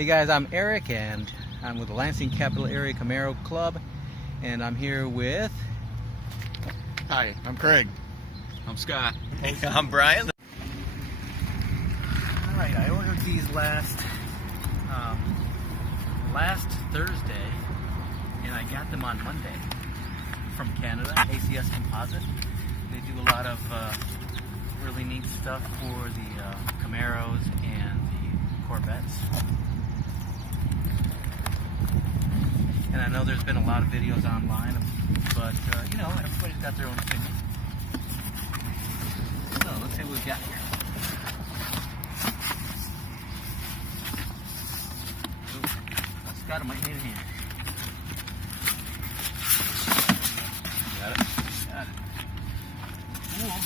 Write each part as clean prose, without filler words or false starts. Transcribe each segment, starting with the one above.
Hey guys, I'm Eric and I'm with the Lansing Capital Area Camaro Club, and I'm here with... Hi, I'm Craig. I'm Scott. I'm Brian. Alright, I ordered these last Thursday, and I got them on Monday from Canada, ACS Composite. They do a lot of really neat stuff for the Camaros and the Corvettes. And I know there's been a lot of videos online, but you know, everybody's got their own opinion. So let's see what we've got here. Ooh, Scott, I might need a hand. Got it? Got it. Cool.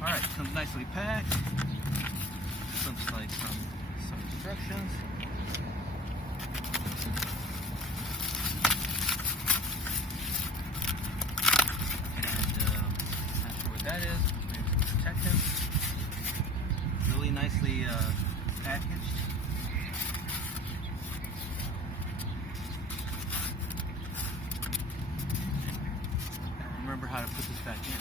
Alright, comes nicely packed. Looks like some instructions. That is protection, really nicely packaged. I remember how to put this back in.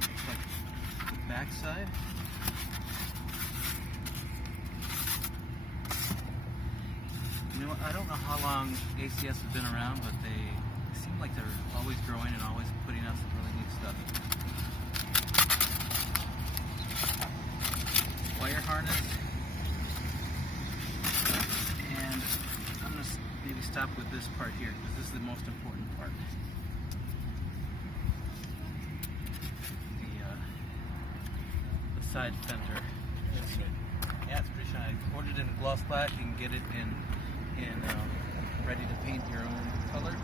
Looks like the back side. You know, I don't know how long ACS has been around, but they seem like they're always growing and always putting out some really neat stuff. Wire harness. And I'm going to maybe stop with this part here, because this is the most important part. The side fender. Yeah, it's pretty shiny. I ordered it in gloss black. You can get it in ready to paint your own color.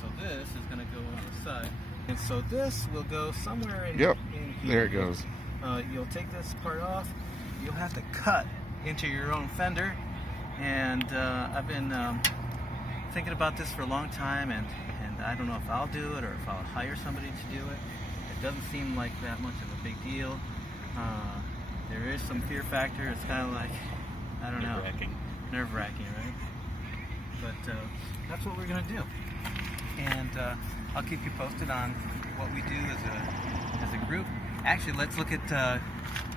So this is going to go on the side, and so this will go somewhere in, Yep, in here. there it goes. You'll take this part off. You'll have to cut into your own fender, and I've been thinking about this for a long time, and I don't know if I'll do it or if I'll hire somebody to do it. It doesn't seem like that much of a big deal. There is some fear factor. It's kind of like, I don't know, nerve-wracking, right? But that's what we're going to do. And I'll keep you posted on what we do as a group. Actually, let's look at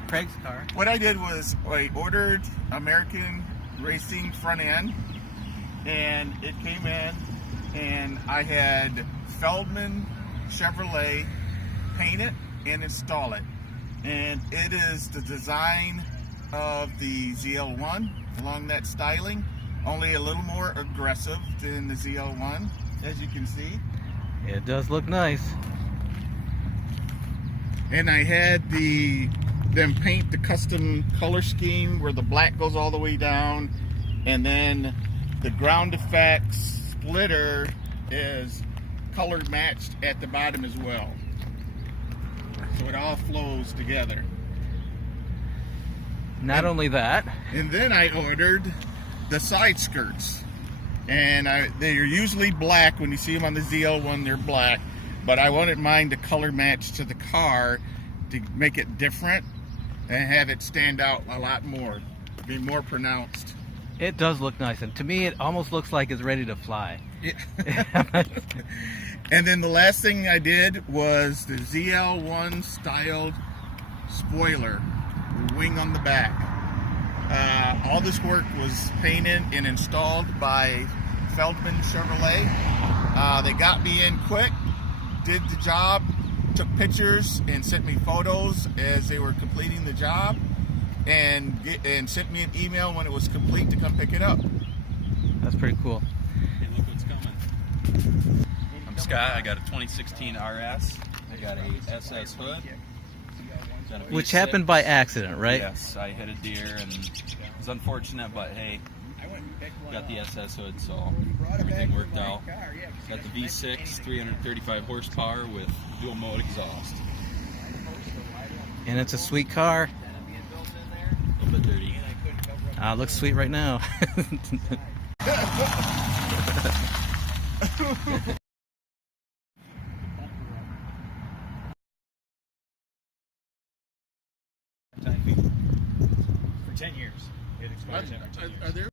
Craig's car. What I did was I ordered American Racing front end, and it came in, and I had Feldman Chevrolet paint it and install it. And it is the design of the ZL1 along that styling, only a little more aggressive than the ZL1. As you can see, It does look nice. And I had them paint the custom color scheme where the black goes all the way down, and then the ground effects splitter is color matched at the bottom as well, so it all flows together. Not only that, And then I ordered the side skirts. And they're usually black. When you see them on the ZL1, they're black. But I wanted mine to color match to the car to make it different and have it stand out a lot more, be more pronounced. it does look nice, and to me it almost looks like it's ready to fly. Yeah. And then the last thing I did was the ZL1 styled spoiler, the wing on the back. All this work was painted and installed by Feldman Chevrolet. They got me in quick, did the job, took pictures and sent me photos as they were completing the job, and sent me an email when it was complete to come pick it up. That's pretty cool. Hey, look what's coming. I'm Scott. I got a 2016 RS. I got a SS hood. Got a Which V6. happened by accident, right? Yes, I hit a deer, and it was unfortunate, but hey, got the SS hood, so everything worked out. Got the V6, 335 horsepower with dual mode exhaust. And it's a sweet car. A little bit dirty. Looks sweet right now. for 10 years. It expires after 10 years. Are there